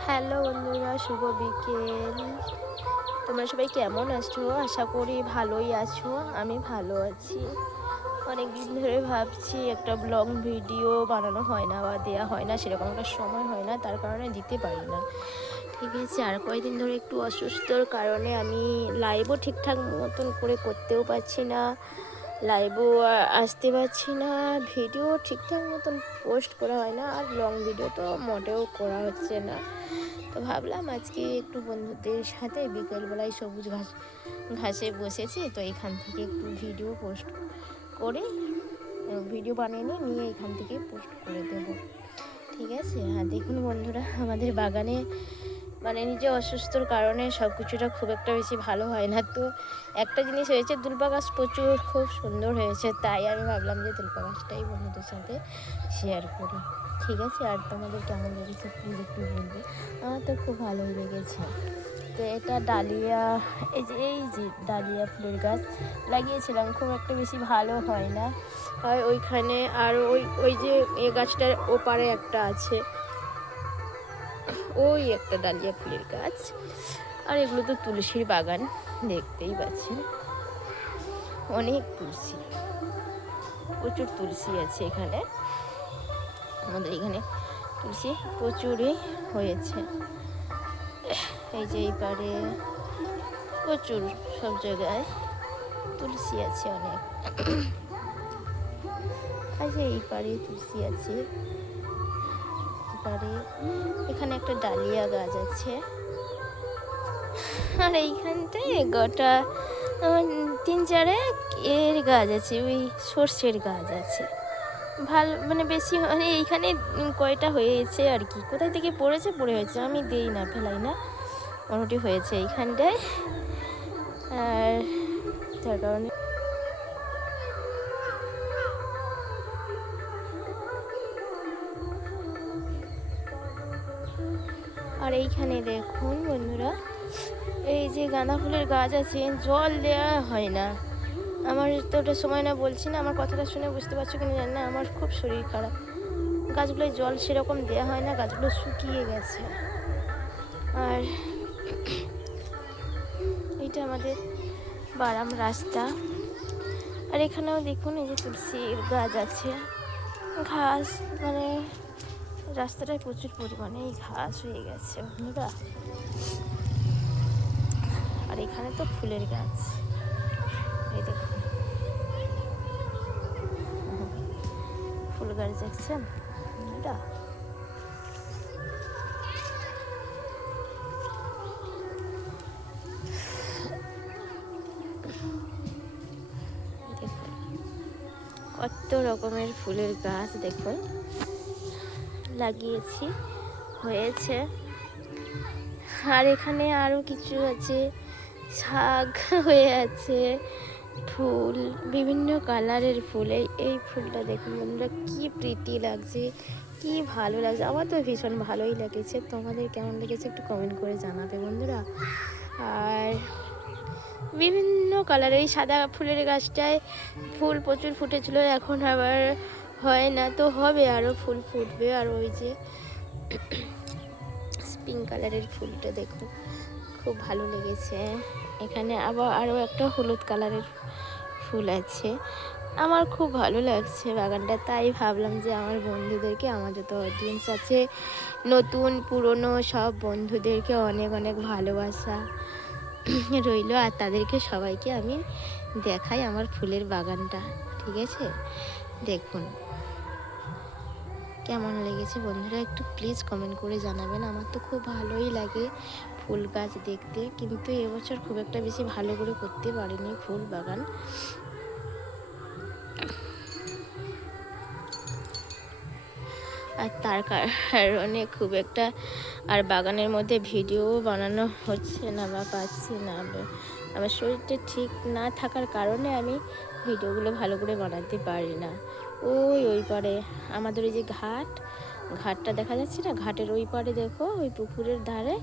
Hello বন্ধুরা, শুভ বিকেল। তোমরা সবাই কেমন আছো? আশা করি ভালোই আছো, আমি ভালো আছি। অনেক দিন ধরে ভাবছি একটা ব্লগ ভিডিও বানানো হয় না বা দেওয়া হয় না, সেরকম একটা সময় হয় না, তার কারণে দিতে পারি না। ঠিক আছে, আর কয়েকদিন ধরে একটু অসুস্থর কারণে আমি লাইভও ঠিকঠাক মতন করে করতেও পারছি না। লাইভও আসতে পারছি না। ভিডিও ঠিকঠাক মতন পোস্ট করা হয় না আর লং ভিডিও তো মোটেও করা হচ্ছে না। তো ভাবলাম আজকে একটু বন্ধুদের সাথে বিকেলবেলায় সবুজ ঘাস, ঘাসে বসেছি, তো এখান থেকে একটু ভিডিও পোস্ট করে ভিডিও বানিয়ে নিয়ে নিয়ে এখান থেকে পোস্ট করে দেব। ঠিক আছে? আর দেখুন বন্ধুরা, আমাদের বাগানে মানে নিজে অসুস্থর কারণে সব কিছুটা খুব একটা বেশি ভালো হয় না। তো একটা জিনিস হয়েছে দুলপা গাছ প্রচুর খুব সুন্দর হয়েছে, তাই আমি ভাবলাম যে দুলপা গাছটাই বন্ধুদের সাথে শেয়ার করি। ঠিক আছে, আর তোমাদের কেমন লেগেছে প্লিজ একটু বলবে। আমার তো খুব ভালোই লেগেছে। তো এটা ডালিয়া, এই যে এই যে ডালিয়া ফুলের গাছ লাগিয়েছিলাম, খুব একটা বেশি ভালো হয় না। হয় ওইখানে, আর ওই ওই যে এ গাছটার ওপারে একটা আছে। ওই একটা ডালিয়া ফুলের গাছ। আর এগুলো তো তুলসীর বাগান, দেখতেই পাচ্ছেন। অনেক তুলসী। প্রচুর তুলসী আছে এখানে। আমাদের এখানে তুলসী প্রচুরই হয়েছে। এই যে এই পারে প্রচুর সব জায়গায় তুলসী আছে অনেক। আচ্ছা এই পারে তুলসী আছে। পারে। এখানে একটা ডালিয়া গাছ আছে। আর এইখানটায় গোটা তিন চারে এর গাছ আছে, ওই সর্ষের গাছ আছে। ভালো মানে বেশি মানে এইখানে কয়টা হয়েছে আর কি, কোথায় থেকে পড়েছে, পড়ে হয়েছে, আমি দিই না, ফেলাই না। মোটামুটি হয়েছে এইখানটায়। আর যার কারণে এইখানে দেখুন বন্ধুরা, এই যে গাঁদা ফুলের গাছ আছে, জল দেওয়া হয় না। আমার তো ওটা সময় না বলছি না, আমার কথাটা শুনে বুঝতে পারছ কিনা জানি না, আমার খুব শরীর খারাপ। গাছগুলোয় জল সেরকম দেওয়া হয় না, গাছগুলো শুকিয়ে গেছে। আর এটা আমাদের বারাম রাস্তা। আর এখানেও দেখুন এই যে তুলসীর গাছ আছে, ঘাস মানে রাস্তাটায় প্রচুর পরিমাণে ঘাস হয়ে গেছে, বন্ধুরা। আর এখানে তো ফুলের গাছ। এই দেখুন ফুল গাছ দেখছেন, বন্ধুরা? কত রকমের ফুলের গাছ দেখুন। লাগিয়েছি, হয়েছে। আর এখানে আরও কিছু আছে। শাক হয়ে আছে, ফুল, বিভিন্ন কালারের ফুল। এই এই ফুলটা দেখুন বন্ধুরা, কি প্রীতি লাগছে, কি ভালো লাগছে। আমার তো ভীষণ ভালোই লেগেছে। তোমাদের কেমন লেগেছে একটু কমেন্ট করে জানাবে বন্ধুরা। আর বিভিন্ন কালার, এই সাদা ফুলের গাছটায় ফুল প্রচুর ফুটেছিল। এখন আবার হয় না তো হবে আরও ফুল ফুটবে। আর ওই যে পিঙ্ক কালারের ফুলটা দেখুন, খুব ভালো লেগেছে। এখানে আবার আরও একটা হলুদ কালারের ফুল আছে। আমার খুব ভালো লাগছে বাগানটা, তাই ভাবলাম যে আমার বন্ধুদেরকে আমার যত অডিয়েন্স আছে নতুন, পুরনো, সব বন্ধুদেরকে অনেক অনেক ভালোবাসা রইল। আর তাদেরকে সবাইকে আমি দেখাই আমার ফুলের বাগানটা, ঠিক আছে? দেখুন। কেমন লেগেছে বন্ধুরা একটু প্লিজ কমেন্ট করে জানাবেন। আমার তো খুব ভালোই লাগে ফুল গাছ দেখতে, কিন্তু এবছর খুব একটা বেশি ভালো করে করতে পারিনি ফুল বাগান। আর তার কারণে খুব একটা আর বাগানের মধ্যে ভিডিও বানানো হচ্ছে না বা পাচ্ছি না। আমার শরীরটা ঠিক না থাকার কারণে আমি ভিডিওগুলো ভালো করে বানাতে পারি না। ওই ওই পারে। আমাদের ওই যে ঘাট, ঘাটটা দেখা যাচ্ছে না? ঘাটের ওই পারে দেখো, ওই পুকুরের ধারে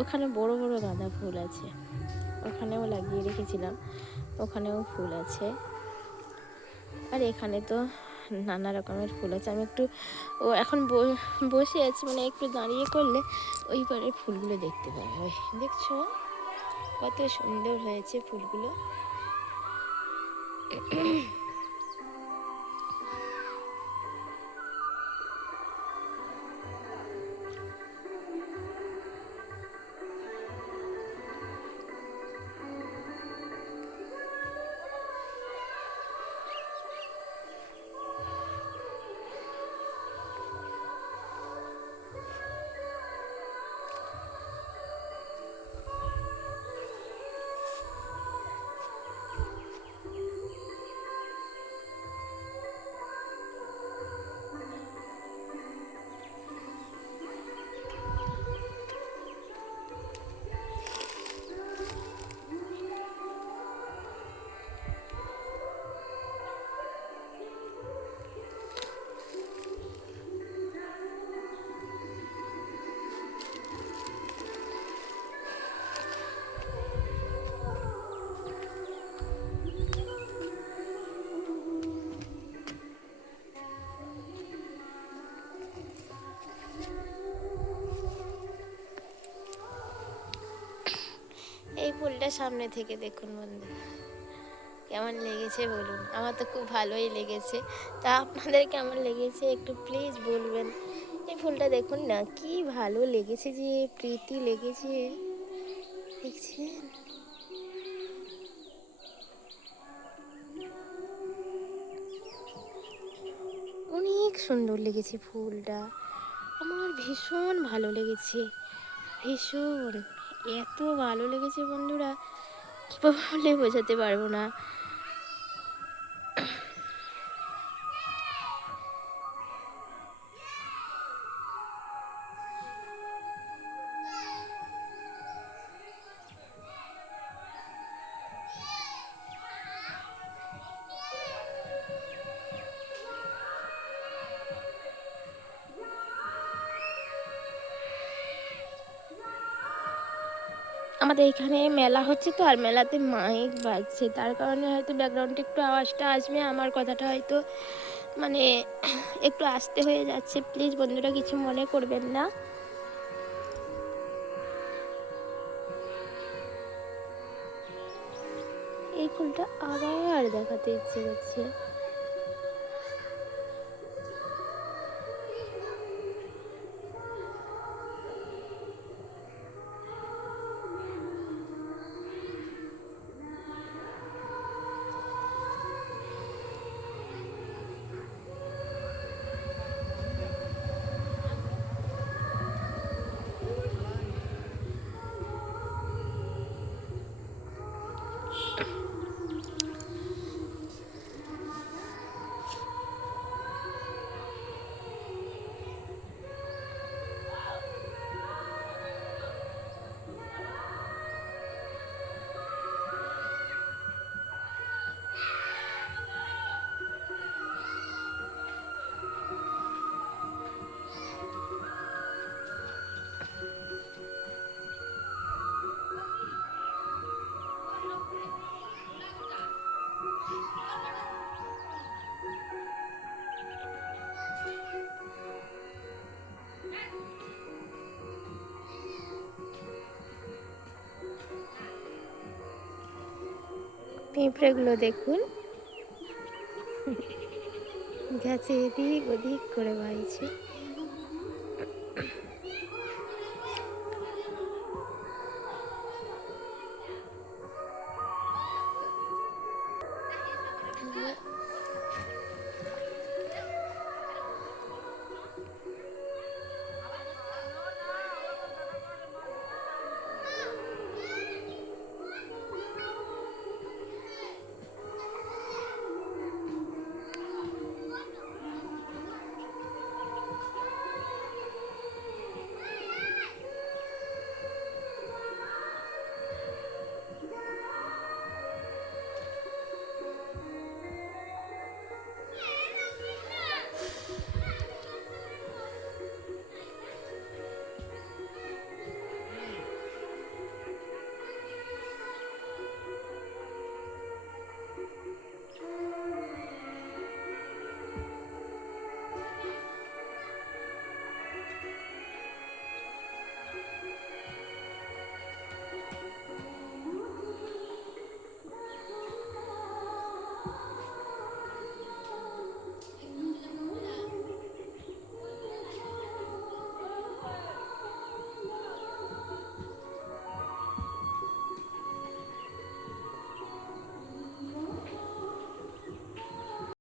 ওখানে বড় বড় গাঁদা ফুল আছে। ওখানেও লাগিয়ে রেখেছিলাম, ওখানেও ফুল আছে। আর এখানে তো নানা রকমের ফুল আছে। আমি একটু, ও এখন বসে আছি মানে একটু দাঁড়িয়ে করলে ওই পারে ফুলগুলো দেখতে পাবে। ওই দেখছ? কত সুন্দর হয়েছে ফুলগুলো। ফুলটা সামনে থেকে দেখুন বন্ধু। কেমন লেগেছে বলুন। আমার তো খুব ভালোই লেগেছে। তা আপনাদের কেমন লেগেছে একটু প্লিজ বলবেন। এই ফুলটা দেখুন না, কি ভালো লেগেছে যে, প্রীতি লেগেছে। দেখছেন? অনেক সুন্দর লেগেছে ফুলটা। আমার ভীষণ ভালো লেগেছে। ভীষণ। এত ভালো লেগেছে বন্ধুরা কী বলে বোঝাতে পারব না। আমাদের এখানে মেলা হচ্ছে তো, আর মেলাতে মাইক বাজছে। তার কারণে হয়তো ব্যাকগ্রাউন্ডে একটু আওয়াজটা আসবে, আমার কথাটা হয়তো মানে একটু আসতে হয়ে যাচ্ছে। প্লিজ বন্ধুরা, কিছু মনে করবেন না। এই ফুলটা আবার দেখাতে ইচ্ছে করছে। পিঁপড়েগুলো দেখুন। গাছে এদিক ওদিক করে বাড়িছে।